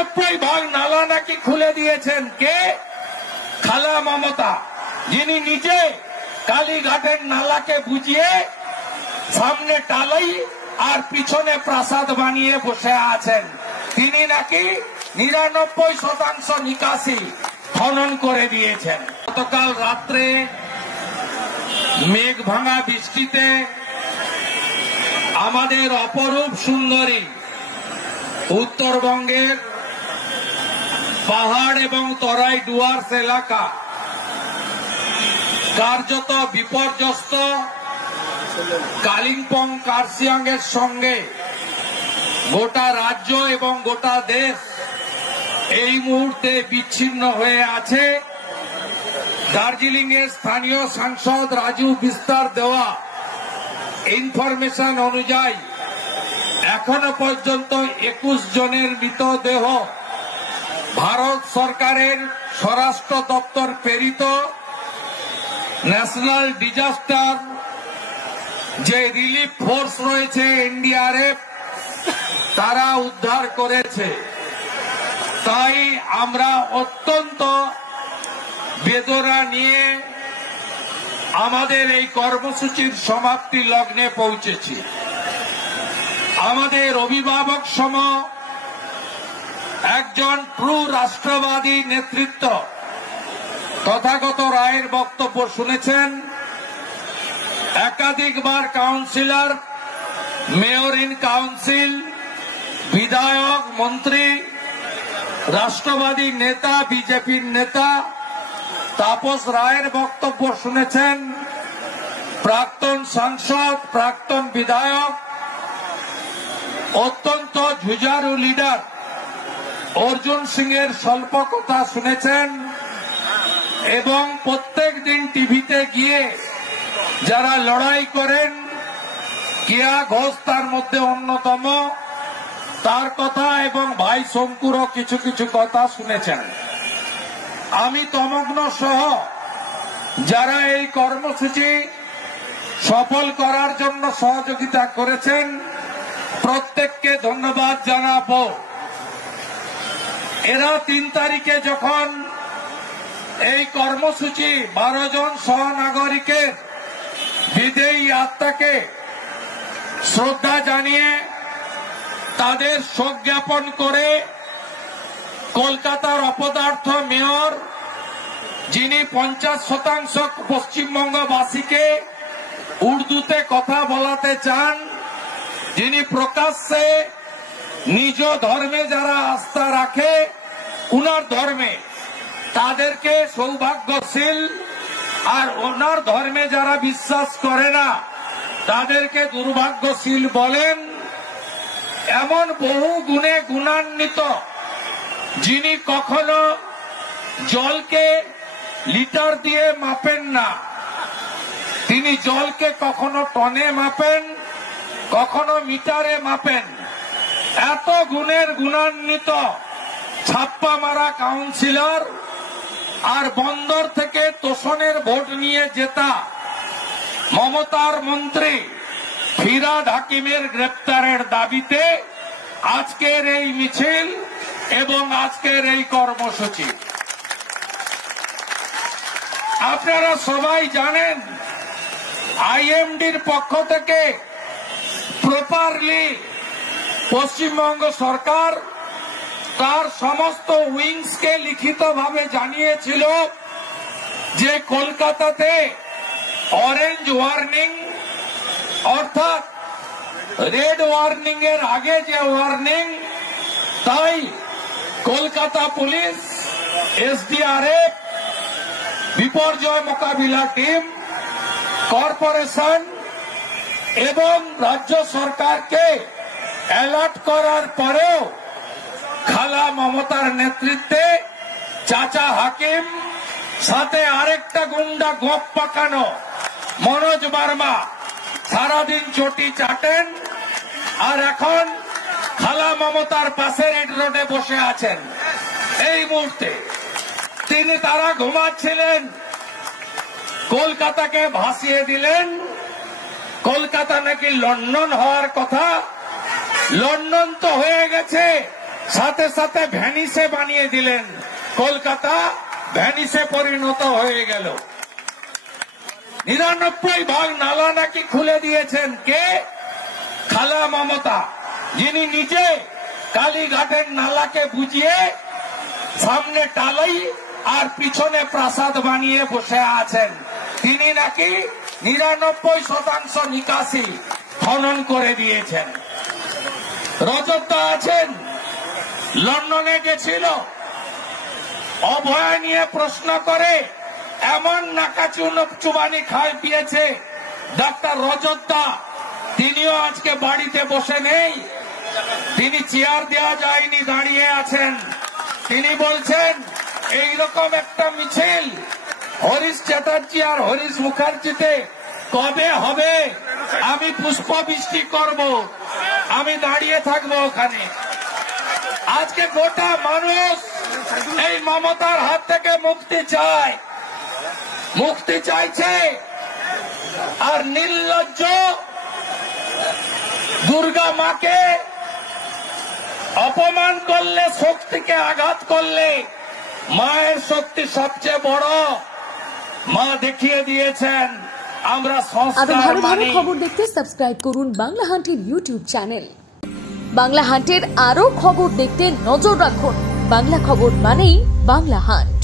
99 নালা নাকি খুলে দিয়েছেন কে? খালা মমতা, যিনি নিজে কালীঘাটের নালাকে বুঝিয়ে সামনে টালাই আর পিছনে প্রাসাদ বানিয়ে বসে আছেন। তিনি নাকি 99% নিকাশি খনন করে দিয়েছেন। গতকাল রাত্রে মেঘ ভাঙা বৃষ্টিতে আমাদের অপরূপ সুন্দরী উত্তরবঙ্গের পাহাড় এবং তরাই ডুয়ার্স এলাকা কার্যত বিপর্যস্ত। কালিম্পং কার্শিয়াং এর সঙ্গে গোটা রাজ্য এবং গোটা দেশ এই মুহূর্তে বিচ্ছিন্ন হয়ে আছে। দার্জিলিং এর স্থানীয় সাংসদ রাজু বিস্তার দেওয়া ইনফরমেশন অনুযায়ী এখনো পর্যন্ত 21 জনের মৃতদেহ ভারত সরকারের স্বরাষ্ট্র দপ্তর প্রেরিত ন্যাশনাল ডিজাস্টার যে রিলিফ ফোর্স রয়েছে এনডিআরএফ, তারা উদ্ধার করেছে। তাই আমরা অত্যন্ত বেদনা নিয়ে আমাদের এই কর্মসূচির সমাপ্তি লগ্নে পৌঁছেছি। আমাদের অভিভাবক সম একজন ট্রু রাষ্ট্রবাদী নেতৃত্ব তথাগত রায়ের বক্তব্য শুনেছেন। একাধিকবার কাউন্সিলর, মেয়র ইন কাউন্সিল, বিধায়ক, মন্ত্রী, রাষ্ট্রবাদী নেতা, বিজেপির নেতা তাপস রায়ের বক্তব্য শুনেছেন। প্রাক্তন সাংসদ, প্রাক্তন বিধায়ক, অত্যন্ত ঝুঝারু লিডার অর্জুন সিং এর স্বল্প কথা শুনেছেন এবং প্রত্যেক দিন টিভিতে গিয়ে যারা লড়াই করেন, কেয়া ঘোষ তার মধ্যে অন্যতম, তার কথা এবং ভাই শঙ্কুরও কিছু কিছু কথা শুনেছেন। আমি তমগ্ন সহ যারা এই কর্মসূচি সফল করার জন্য সহযোগিতা করেছেন প্রত্যেককে ধন্যবাদ জানাবো। এরা 3 তারিখে যখন এই কর্মসূচি 12 জন সহনাগরিকের বিদেয়ী আত্মাকে শ্রদ্ধা জানিয়ে তাদের শোক জ্ঞাপন করে কলকাতার অপদার্থ মেয়র, যিনি 50% পশ্চিমবঙ্গবাসীকে উর্দুতে কথা বলাতে চান, যিনি প্রকাশ্যে নিজ ধর্মে যারা আস্থা রাখে উনার ধর্মে তাদেরকে সৌভাগ্যশীল, আর ওনার ধর্মে যারা বিশ্বাস করে না তাদেরকে দুর্ভাগ্যশীল বলেন। এমন বহু গুণে গুণান্বিত, যিনি কখনো জলকে লিটার দিয়ে মাপেন না, তিনি জলকে কখনো টনে মাপেন, কখনো মিটারে মাপেন। এত গুণের গুণান্বিত ছাপ্পা মারা কাউন্সিলর আর বন্দর থেকে তোষণের ভোট নিয়ে জেতা মমতার মন্ত্রী ফিরহাদ হাকিমের গ্রেপ্তারের দাবিতে আজকের এই মিছিল এবং আজকের এই কর্মসূচি। আপনারা সবাই জানেন আইএমডির পক্ষ থেকে প্রপারলি পশ্চিমবঙ্গ সরকার তার সমস্ত উইংসকে লিখিতভাবে জানিয়েছিল যে কলকাতাতে অরেঞ্জ ওয়ার্নিং অর্থাৎ রেড ওয়ার্নিং এর আগে যে ওয়ার্নিং, তাই কলকাতা পুলিশ, এসডিআরএফ, বিপর্যয় মোকাবিলা টিম, কর্পোরেশন এবং রাজ্য সরকারকে অ্যালার্ট করার পরেও খালা মমতার নেতৃত্বে চাচা হাকিম, সাথে আরেকটা গুন্ডা গোপ পাকানো মনোজ বার্মা সারাদিন চটি চাটেন আর এখন খালা মমতার পাশে রেড রোডে বসে আছেন। এই মুহূর্তে তারা ঘুমাচ্ছিলেন, কলকাতাকে ভাসিয়ে দিলেন। কলকাতা নাকি লন্ডন হওয়ার কথা, লন্ডন তো হয়ে গেছে, সাথে সাথে ভ্যানিসে বানিয়ে দিলেন। কলকাতা ভ্যানিসে পরিণত হয়ে গেল। 99 নালা নাকি খুলে দিয়েছেন কে? খালা মমতা, যিনি নিজে কালীঘাটের নালাকে বুঝিয়ে সামনে টালাই আর পিছনে প্রাসাদ বানিয়ে বসে আছেন। তিনি নাকি 99% নিকাশি খনন করে দিয়েছেন। রজতদা আছেন, লন্ডনে গেছিল, অভয় নিয়ে প্রশ্ন করে এমন নাকাচুবানি খায় দিয়েছে ডাক্তার রজতদা, তিনিও আজকে বাড়িতে বসে নেই। তিনি চেয়ার দেওয়া যায়নি, দাঁড়িয়ে আছেন। তিনি বলছেন এইরকম একটা মিছিল হরিশ চ্যাটার্জি আর হরিশ মুখার্জিতে কবে হবে? আমি পুষ্পবৃষ্টি করব, আমি দাঁড়িয়ে থাকবো ওখানে। আজকে গোটা মানুষ এই মমতার হাত থেকে মুক্তি চাইছে। আর নির্লজ্জ দুর্গা মাকে অপমান করলে, শক্তিকে আঘাত করলে, মায়ের শক্তি সবচেয়ে বড়। মা দেখিয়ে দিয়েছেন আমরা সংস্কার ভালো ভালো খবর দেখতে সাবস্ক্রাইব করুন বাংলা হান্টের ইউটিউব চ্যানেল। বাংলা হান্টের আরো খবর দেখতে নজর রাখুন। বাংলা খবর মানেই বাংলা হান্ট।